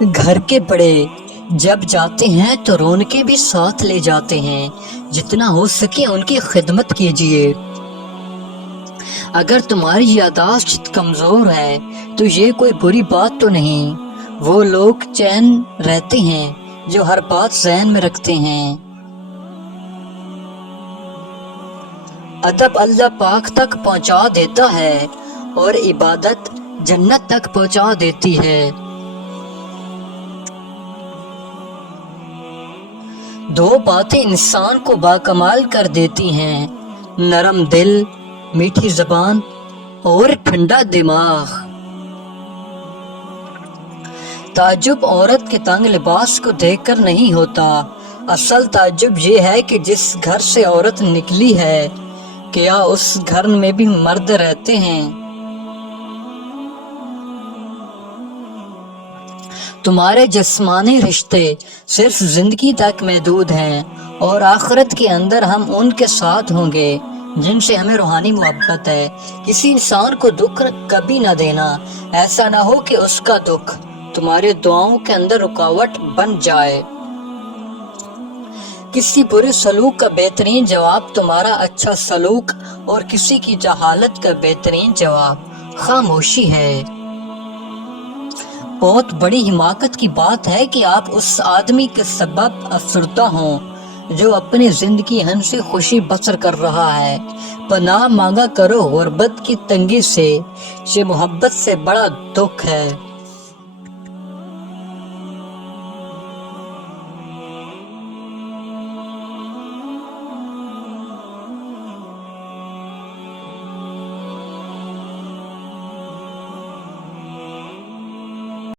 گھر کے بڑے جب جاتے ہیں تو رونقیں بھی ساتھ لے جاتے ہیں، جتنا ہو سکے ان کی خدمت کیجیے۔ اگر تمہاری یادداشت کمزور ہے تو یہ کوئی بری بات تو نہیں، وہ لوگ چین رہتے ہیں جو ہر بات ذہن میں رکھتے ہیں۔ ادب اللہ پاک تک پہنچا دیتا ہے اور عبادت جنت تک پہنچا دیتی ہے۔ دو باتیں انسان کو باکمال کر دیتی ہیں، نرم دل، میٹھی زبان اور ٹھنڈا دماغ۔ تعجب عورت کے تنگ لباس کو دیکھ کر نہیں ہوتا، اصل تعجب یہ ہے کہ جس گھر سے عورت نکلی ہے، کیا اس گھر میں بھی مرد رہتے ہیں؟ تمہارے جسمانی رشتے صرف زندگی تک محدود ہیں اور آخرت کے اندر ہم ان کے ساتھ ہوں گے جن سے ہمیں روحانی محبت ہے۔ کسی انسان کو دکھ کبھی نہ دینا، ایسا نہ ہو کہ اس کا دکھ تمہاری دعاؤں کے اندر رکاوٹ بن جائے۔ کسی برے سلوک کا بہترین جواب تمہارا اچھا سلوک اور کسی کی جہالت کا بہترین جواب خاموشی ہے۔ بہت بڑی حماقت کی بات ہے کہ آپ اس آدمی کے سبب افسردہ ہوں جو اپنی زندگی ہنسی خوشی بسر کر رہا ہے۔ پناہ مانگا کرو غربت کی تنگی سے، یہ محبت سے بڑا دکھ ہے۔